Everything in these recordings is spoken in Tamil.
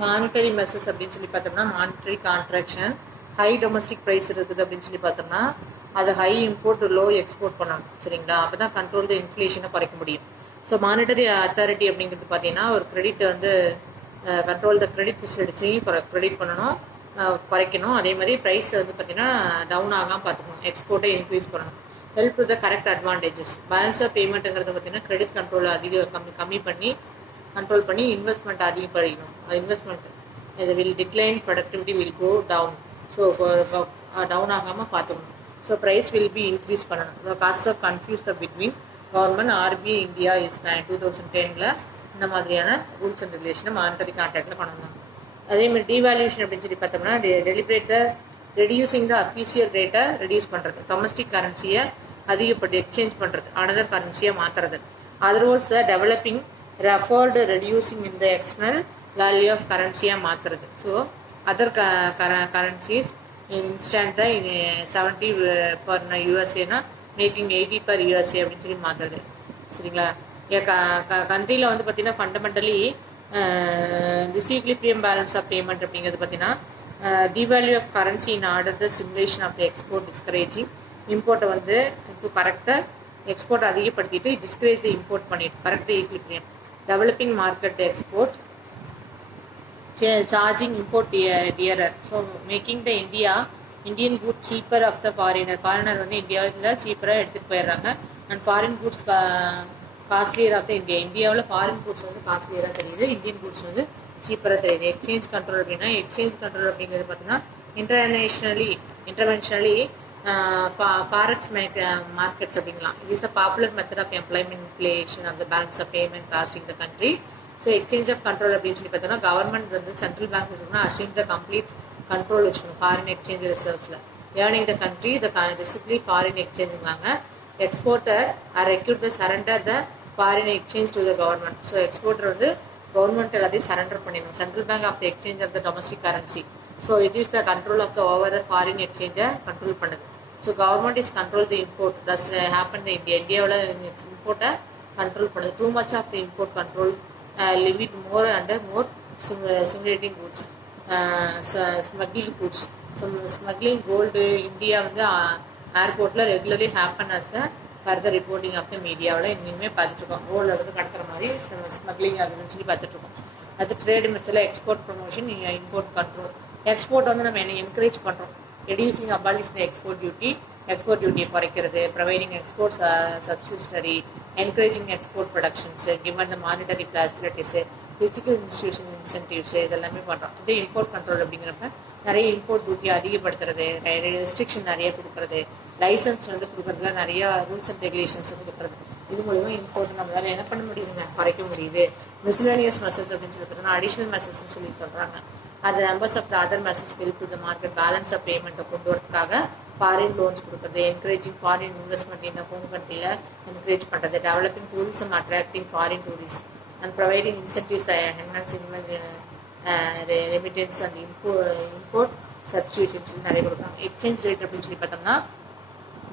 மானிட்டரி மெசர்ஸ் அப்படின்னு சொல்லி பார்த்தோம்னா monetary contraction, high domestic price இருக்குது அப்படின்னு சொல்லி பார்த்தோம்னா அது ஹை இம்போர்ட் லோ எக்ஸ்போர்ட் பண்ணணும். சரிங்களா? அப்போ தான் கண்ட்ரோல் த இன்ஃப்ளேஷனை குறைக்க முடியும். ஸோ மானிட்டரி அத்தாரிட்டி அப்படிங்கிறது பார்த்தீங்கன்னா ஒரு கிரெடிட் வந்து கண்ட்ரோல் த கிரெடிட் ஃபெசிலிட்டிஸையும் கிரெடிட் பண்ணணும், குறைக்கணும். அதே மாதிரி ப்ரைஸ் வந்து பார்த்தீங்கன்னா டவுன் ஆகாமல் பார்த்துக்கணும், எக்ஸ்போர்ட்டை இன்க்ரீஸ் பண்ணணும். Help to the correct advantages. Balance of பேமெண்ட்டுங்கிறது பார்த்தீங்கன்னா கிரெடிட் கண்ட்ரோல் கம்மி பண்ணி கண்ட்ரோல் பண்ணி இன்வெஸ்ட்மெண்ட் அதிகப்படுத்தணும். இன்வெஸ்ட்மெண்ட் இது will decline, productivity will go down. So down ஆகாமல் பார்த்துக்கணும். So price will be increase பண்ணணும். So cost of confuse the between government RBI India is 2010 இந்த மாதிரியான ரூல்ஸ் அண்ட் ரெகுலேஷனை மானிட்டரி கான்ட்ராக்டில் கொண்டு வந்தாங்க. அதேமாதிரி டிவால்யூஷன் அப்படின்னு சொல்லி பார்த்தோம்னா டெலிபரேட் ரெடியூசிங் த அஃபீஷியல் ரேட்டை ரெடியூஸ் பண்ணுறது, டொமஸ்டிக் கரன்சியை அதிகப்பட்டு எக்ஸ்சேஞ்ச் பண்ணுறது, அனதர் கரன்சியை மாற்றுறது. அதர்வைஸ் டெவலப்பிங் ரெஃபர்டு ரெடியூசிங் இந்த எக்ஸ்டர்னல் வேல்யூ ஆஃப் கரன்சியாக மாற்றுறது. So other currencies instant 70 per யூஎஸ்ஏனா மேக்கிங் 80 பர் யூஎஸ்ஏ அப்படின்னு சொல்லி மாற்றுறது. சரிங்களா? கண்ட்ரியில் வந்து பார்த்தீங்கன்னா fundamentally disequilibrium balance of payment அப்படிங்கிறது பார்த்தீங்கன்னா devalue of currency in order the simulation of the export discouraging இம்போர்ட்டை வந்து இப்போ கரெக்டாக எக்ஸ்போர்ட் அதிகப்படுத்திட்டு டிஸ்கரேஜ் த இம்போர்ட் பண்ணிட்டு கரெக்டாக equilibrium. Developing market export charging import dearer. So making the Indian good cheaper of the foreigner வந்து இந்தியாவில் சீப்பராக எடுத்துகிட்டு போயிடுறாங்க. And foreign goods costlier of the இந்தியாவில் ஃபாரின் குட்ஸ் வந்து காஸ்ட்லியராக தெரியுது, இந்தியன் குட்ஸ் வந்து சீப்பராக தெரியுது. எக்ஸ்சேஞ்ச் கண்ட்ரோல் அப்படின்னா எக்ஸ்சேஞ்ச் கண்ட்ரோல் அப்படிங்கிறது பார்த்தீங்கன்னா இன்டர்வென்ஷனலி ஃபாரெக்ஸ் மார்க்கெட்ஸ் அப்படிங்கலாம். It is the popular method of employment inflation of the balance of payment cost in the country. So exchange of control அப்படின்னு சொல்லி பார்த்தோம்னா கவர்மெண்ட் வந்து சென்ட்ரல் பேங்க் இருக்குன்னா அசிங் த கம்ப்ளீட் கண்ட்ரோல் வச்சுக்கணும் ஃபாரின் எக்ஸ்சேஞ்ச் ரிசர்வ்ஸில். Earning the country the discipline foreign எக்ஸ்சேஞ்சுங்களாங்க. Exporter are required the surrender the foreign exchange to the government. So exporter வந்து கவர்மெண்ட் எல்லாத்தையும் சரண்டர் பண்ணிடணும். Central bank of the exchange of the domestic currency. So it is the control of the over the foreign எக்ஸ்சேஞ்சை கண்ட்ரோல் பண்ணுது. So government is control the import does happen the இந்தியாவில் இம்போர்ட்டை கண்ட்ரோல் பண்ணுது. Too much of the import control limit more and more simulating goods smuggling goods. So smuggling gold India வந்து ஏர்போர்ட்டில் regularly happen as the further reporting of த மீடியாவில் இனிமேல் பார்த்துட்ருக்கோம். கோல்டில் வந்து கடக்கிற மாதிரி ஸ்மக்லிங் ஆகுதுன்னு சொல்லி பார்த்துட்ருக்கோம். அது ட்ரேட் மினிஸ்டரில் export promotion, import control. Export வந்து நம்ம என்ன என்கரேஜ் பண்ணுறோம், ரெடியூசிங் அபாலிஷ் த எக்ஸ்போர்ட் டியூட்டியை குறைக்கிறது, providing export subsidy, encouraging export productions, given the monetary facilities, fiscal institution incentives இதெல்லாமே பண்ணுறோம். இதே இம்போர்ட் கண்ட்ரோல் அப்படிங்கிறப்ப நிறைய இம்போர்ட் டியூட்டியை அதிகப்படுத்துறது, ரெஸ்ட்ரிக்ஷன் நிறைய கொடுக்குறது, லைசன்ஸ் வந்து கொடுக்குறதுல நிறைய ரூல்ஸ் அண்ட் ரெகுலேஷன்ஸ் கொடுக்குறது. இது மூலிமா இம்போர்ட் நம்மளால என்ன பண்ண முடியுதுங்க, குறைக்க முடியுது. மிஸ்லேனியஸ் மெசர்ஸ் அப்படின்னு சொல்லி பார்த்தோம்னா அடிஷனல் மெசர்ஸ்ன்னு சொல்லி சொல்கிறாங்க. அது numbers of the other measures help to the market balance of பேமெண்ட்டை கொண்டு வரதுக்காக ஃபாரின் லோன்ஸ் கொடுக்குறது, என்கரேஜிங் ஃபாரின் இன்வெஸ்ட்மெண்ட் இந்த ஹோம் கண்ட்ரியில் என்கரேஜ் பண்ணுறது, developing tourism attracting foreign tourist and providing incentives enhance remittance and import substitutions நிறைய கொடுக்குறாங்க. எக்ஸ்சேஞ்ச் ரேட் அப்படின்னு சொல்லி பார்த்தோம்னா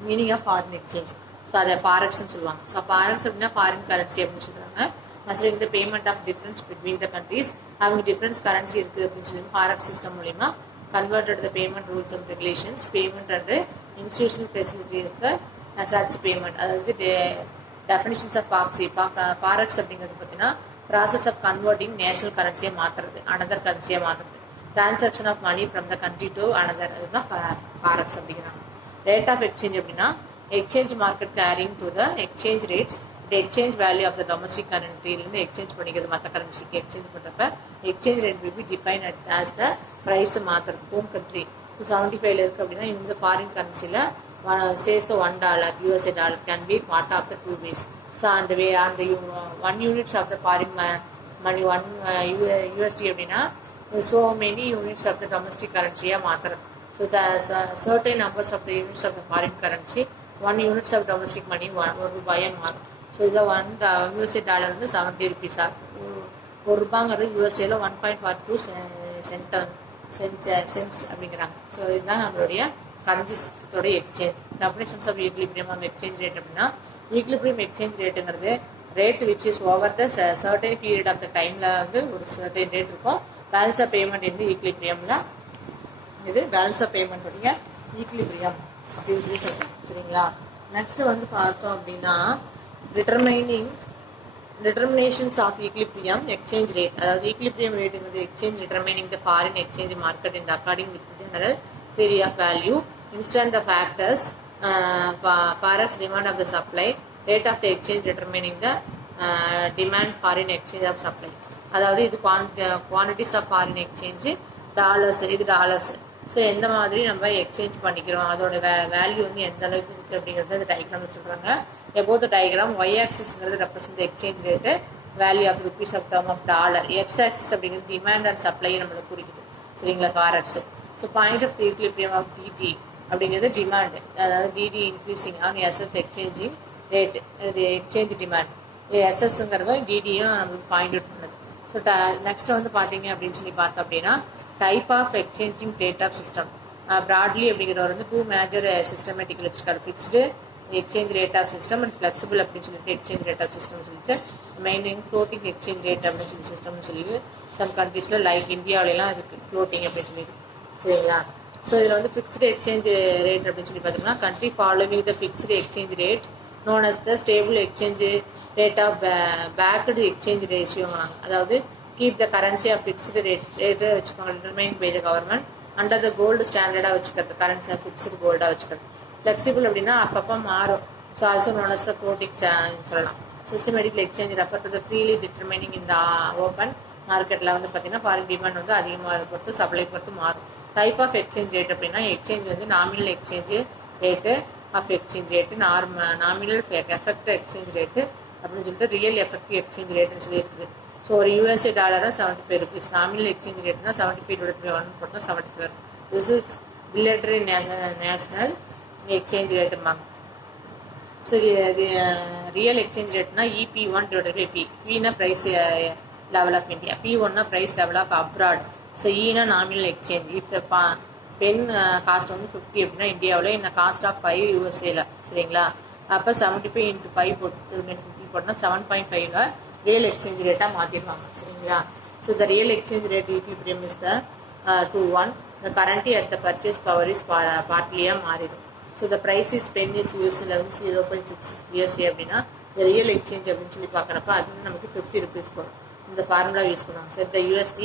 meaning of foreign exchange. So அதை ஃபாரெக்ஸ்ன்னு சொல்லுவாங்க. ஸோ ஃபாரெக்ஸ் அப்படின்னா ஃபாரின் கரன்சி அப்படின்னு சொல்கிறாங்க. measuring the payment of difference between the countries having different currency இருக்குது அப்படின்னு சொல்லி ஃபாரெக்ஸ் சிஸ்டம் மூலிமா converted the payment rules and regulations, payment and institutional facilities such payment. அதாவது definitions of ஃபாரெக்ஸ் அப்படிங்கிறது பார்த்தீங்கன்னா ப்ராசஸ் ஆஃப் கன்வெர்ட்டிங் நேஷனல் கரன்சியை மாற்றுறது, அனதர் கரன்சியை மாற்றுறது, transaction of money from the country to another, அதுதான் ஃபாரெக்ஸ் அப்படிங்கிறாங்க. ரேட் ஆஃப் எக்ஸ்சேஞ்ச் அப்படின்னா exchange market carrying to the exchange rates, the exchange value of the domestic கரன்சிலேருந்து எக்ஸ்சேஞ்ச் பண்ணிக்கிறது மற்ற கரன்சிக்கு எக்ஸ்சேஞ்ச் பண்ணுறப்ப exchange rate will be define as the ப்ரைஸை மாற்றுறது. ஹோம் கண்ட்ரி 75 இருக்குது அப்படின்னா இந்த ஃபாரின் கரன்சியில் says the $1 USA dollar can be part of the 2 ways. So on the way on the 1 units of the foreign money 1 USD அப்படின்னா so many units of the domestic currency மாற்றுறது. So the certain numbers of the units of the foreign currency 1 units of domestic money 1 ரூபாயாக மாறும். ஸோ இதை USA டாலர் வந்து 70 rupees ஆகும். ₹1 யூஎஸ்ஏல 1.42 சென்ட்ஸ் அப்படிங்கிறாங்க. ஸோ இதுதான் நம்மளுடைய கரன்சிஸோட exchange. Definitions of equilibrium of exchange rate அப்படின்னா ஈக்லிபிரியம் எக்ஸ்சேஞ்ச் ரேட்டுங்கிறது rate which is over the certain period of the டைமில் வந்து ஒரு சர்டன் ரேட் இருக்கும். பேலன்ஸ் ஆஃப் பேமெண்ட் இன் ஈக்லிபிரியம்ல இது பேலன்ஸ் ஆஃப் பேமெண்ட் உடைய ஈக்லிபிரியம் அப்படின்னு சொல்லி சொல்றோம். சரிங்களா? நெக்ஸ்ட் வந்து பார்த்தோம் அப்படின்னா determinations of equilibrium exchange rate. அதாவது equilibrium rate is the exchange determining the foreign exchange market in the according with the general theory of value. Instant the factors forex demand of the supply, rate of the exchange determining the demand foreign exchange of supply. அதாவது இது quantities of foreign exchange dollars, இது டாலர்ஸ். ஸோ எந்த மாதிரி நம்ம எக்ஸ்சேஞ்ச் பண்ணிக்கிறோம், அதோட வேல்யூ வந்து எந்த அளவுக்கு இருக்குது அப்படிங்கிறது அந்த டயக்ராம் சொல்கிறாங்க. எபோத் டயக்ராம் ஒய் ஆக்சிஸ்ங்கிறது represent exchange rate, value of rupees of term of dollar. X axis அப்படிங்கிறது டிமாண்ட் அண்ட் சப்ளை நம்மளுக்கு குறிக்குது. சரிங்களா? Forex. So point of equilibrium of DD அப்படிங்கிறது டிமாண்ட், அதாவது DD increasing on SS exchanging rate, இது எக்ஸ்சேஞ்ச் டிமாண்ட். எஸ்எஸ்ங்கிறதும் டிடியும் நம்மளுக்கு பாயிண்ட் அவுட் பண்ணுது. ஸோ நெக்ஸ்ட் வந்து பார்த்தீங்க அப்படின்னு சொல்லி பார்த்தோம் அப்படின்னா type of exchanging rate of system. Bradley அப்படிங்கிறவர் வந்து 2 மேஜர் சிஸ்டமேட்டிக் வச்சிருக்காரு. Fixed exchange rate of system and flexible அப்படின்னு சொல்லிட்டு எக்ஸ்சேஞ்ச் ரேட் ஆஃப் சிஸ்டம் சொல்லிட்டு மெயினிங் ஃப்ளோட்டிங் எக்ஸ்சேஞ்ச் ரேட் அப்படின்னு சொல்லி சிஸ்டம்னு சொல்லி சம் கண்ட்ரீஸில் லைக் இந்தியாவிலாம் இருக்குது ஃப்ளோட்டிங் அப்படின்னு சொல்லிட்டு. சரிங்களா? ஸோ இதில் வந்து ஃபிக்ஸ்டு எக்ஸ்சேஞ்ச் ரேட் அப்படின்னு சொல்லி பார்த்தோம்னா country following the fixed exchange rate known as the stable exchange rate of backed exchange ratio. அதாவது keep the currency of fixed rate வச்சுக்கோங்க, determined by the government under the gold standard வச்சுக்கிறது, currency of fixed gold வச்சுக்கிறது. flexible அப்படின்னா அப்பப்போ மாறும். So also known as the floating சொல்லலாம். systematic exchange refer to the freely determining in the open மார்க்கெட்டில் வந்து பார்த்தீங்கன்னா ஃபாரின் டிமாண்ட் வந்து அதிகமாக பொறுத்து சப்ளை பொறுத்து மாறும். டைப் ஆஃப் எக்ஸ்சேஞ்ச் ரேட் அப்படின்னா எக்ஸ்சேஞ்ச் வந்து nominal exchange rate of exchange rate, nominal effect exchange rate அப்படின்னு சொல்லிட்டு ரியல் எஃபெக்டிவ் எக்ஸ்சேஞ்ச் ரேட்டுன்னு சொல்லி இருக்குது. ஸோ ஒரு யூஎஸ்ஏ டாலராக 75 rupees, நாமினல் எக்ஸ்சேஞ்ச் ரேட்னா 75 போட்டோம் 75. This is bilateral national exchange ரேட்டுமாங்க. ஸோ ரியல் எக்ஸ்சேஞ்ச் ரேட்னா EP1/P. Pனா ப்ரைஸ் லெவல் ஆஃப் இந்தியா, P1னா price level of abroad. So ஈனா nominal exchange. If pen cost வந்து 50 அப்படின்னா இந்தியாவில் என்ன காஸ்ட் ஆஃப் 5 யூஎஸ்ஏல. சரிங்களா? அப்போ 75 × 5 போட்டு 50 போட்டோம்னா 7.5ல ரியல் எக்ஸ்சேஞ்ச் ரேட்டாக மாற்றிடுவாங்க. சரிங்களா? So the real exchange rate equilibrium is the 2:1. The currency at the purchase power is பார்ட்லியாக மாறிடும். So the price is pen is யூஎஸ்ஏல வந்து 0.6 யூஎஸ்ஏ அப்படின்னா த ரியல் எக்ஸ்சேஞ்ச் அப்படின்னு சொல்லி பார்க்குறப்ப அது வந்து நமக்கு 50 rupees வரும். இந்த ஃபார்முலா யூஸ் பண்ணுவாங்க. சரி, த USD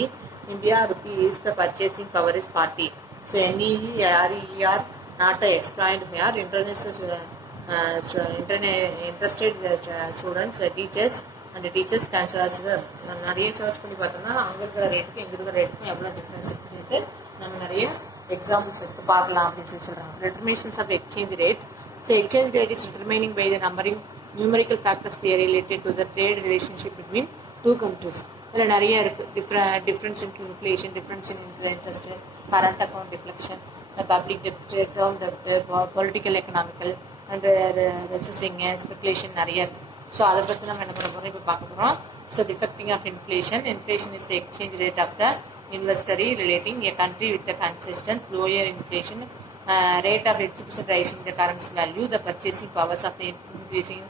India rupee is the purchasing power is party. So NEER not explained here. Interested students, teachers and teachers can search நிறைய சர்ச் பண்ணி பார்த்தோம்னா அங்கே இருக்கிற ரேட்டுக்கும் இங்கே இருக்கிற ரேட்டுக்கும் எவ்வளோ டிஃப்ரென்ஸ் இருக்குன்னு சொல்லிட்டு நம்ம நிறைய எக்ஸாம்பிள்ஸ் எடுத்து பார்க்கலாம் அப்படின்னு சொல்லி சொல்கிறாங்க. Determinations of exchange rate. So exchange rate is determining by the numbering numerical factors theory related to the trade relationship between two countries. இதில் நிறைய இருக்குது. Difference in inflation, difference in interest, current account deflection, public dept, term dept, political economical and ரெசிசிங் speculation நிறைய இருக்குது. ஸோ அதை பற்றி நம்ம என்ன பண்ண போகிறோம் இப்போ பார்க்க போகிறோம். So defecting of inflation. Inflation is the exchange rate of the inventory relating a country with the consistent lower inflation rate of exhibition rising the currency value, the purchasing powers of the increasing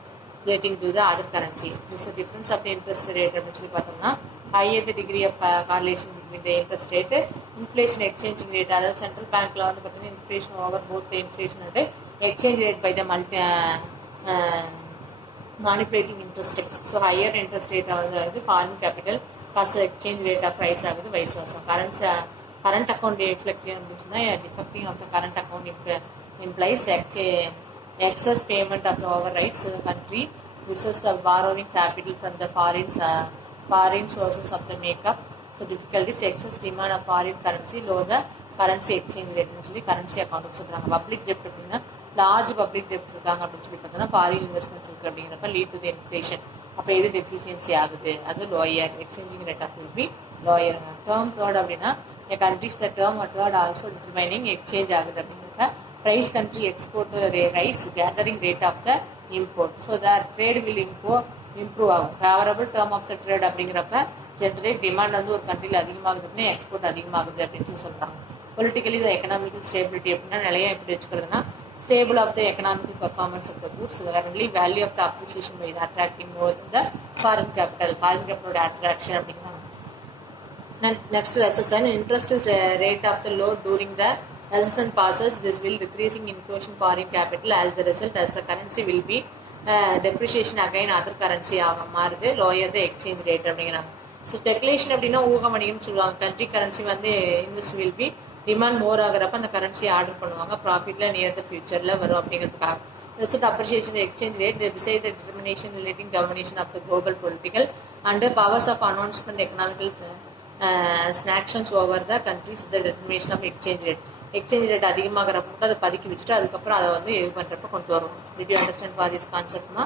relating to the other currency. This is the difference of the interest rate அப்படின்னு சொல்லி பார்த்தோம்னா higher the degree of correlation between the interest rate, inflation exchanging rate. அதாவது சென்ட்ரல் பேங்க்ல வந்து பார்த்தீங்கன்னா inflation over both the inflation and exchange rate by the manipulating interest rates. So higher interest rate வந்து foreign capital cost exchange rate of price ஆகுது vice versa. Current account deflecting அப்படின்னு சொன்னால் defecting of the current account implies excess payment of the overrides to the country versus the borrowing capital from the foreign sources of the makeup. So difficulties excess demand of foreign currency, lower the currency exchange rate ன்னு சொல்லி currency account சொல்கிறாங்க. பப்ளிக் டெப்ட் அப்படின்னா லார்ஜ் பப்ளிக் டெப்ட் இருக்காங்க அப்படின்னு சொல்லி பார்த்தோம்னா ஃபாரின் இன்வெஸ்ட்மெண்ட் இருக்குது அப்படிங்கிறப்ப லீட் டு தி இன்ஃப்ளேஷன். அப்போ எது டெஃபிஷியன்சி ஆகுது, அது lower exchanging rate of will be lower. Term third அப்படின்னா countries the term adverse also determining exchange ஆகுது அப்படிங்கிறப்ப price country export rise gathering rate of the import. So the trade will improve ஆகும். Favourable term of the trade அப்படிங்கிறப்ப ஜென்ரலி டிமாண்ட் வந்து ஒரு கண்ட்ரியில் அதிகமாகுதுன்னா எக்ஸ்போர்ட் அதிகமாகுது அப்படின்னு சொல்லி சொல்கிறாங்க. பொலிட்டிக்கலி த எக்கனாமிக்கல் ஸ்டேபிலிட்டி அப்படின்னா நிலையம் எப்படி வச்சுக்கிறதுனா stable of the economical performance of the goods, currently value of the appreciation by the attracting more the foreign கேபிட்டலோட அட்ராக்ஷன் அப்படிங்கிறாங்க. Next recession, interest rate of the loan during the recession passes. This will decreasing inflation foreign capital as the result, as the currency will be depreciation again other currency ஆக மாறுது, lower the exchange rate அப்படிங்கிறாங்க. ஸோ ஸ்பெகுலேஷன் அப்படின்னா ஊகம் வணிகம்னு சொல்லுவாங்க. கண்ட்ரி கரன்சி வந்து invest will be demand more ஆகிறப்ப அந்த கரன்சியை ஆர்டர் பண்ணுவாங்க, ப்ராஃபிட்ல நியர் த ஃபியூச்சர்ல வரும் அப்படிங்கிறதுக்காக. Result appreciation the exchange rate, they decide the determination relating domination of the global political and the powers of announcement economical sanctions over the countries, the determination of exchange rate. Exchange rate அதிகமாகிறப்ப அதை பதுக்கி வச்சுட்டு அதுக்கப்புறம் அதை வந்து இது பண்ணுறப்ப கொண்டு வருவோம். Did you understand for this concept, ma?